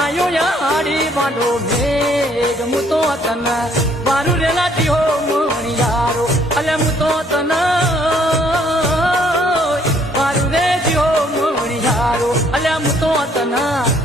આયો યાડી બાંધો મેઘ મુ તો તન વારું રેલા દીહો મણિયારો. અલે મુ તો તન વારું રે દીહો મણિયારો. અલે મુ તો તના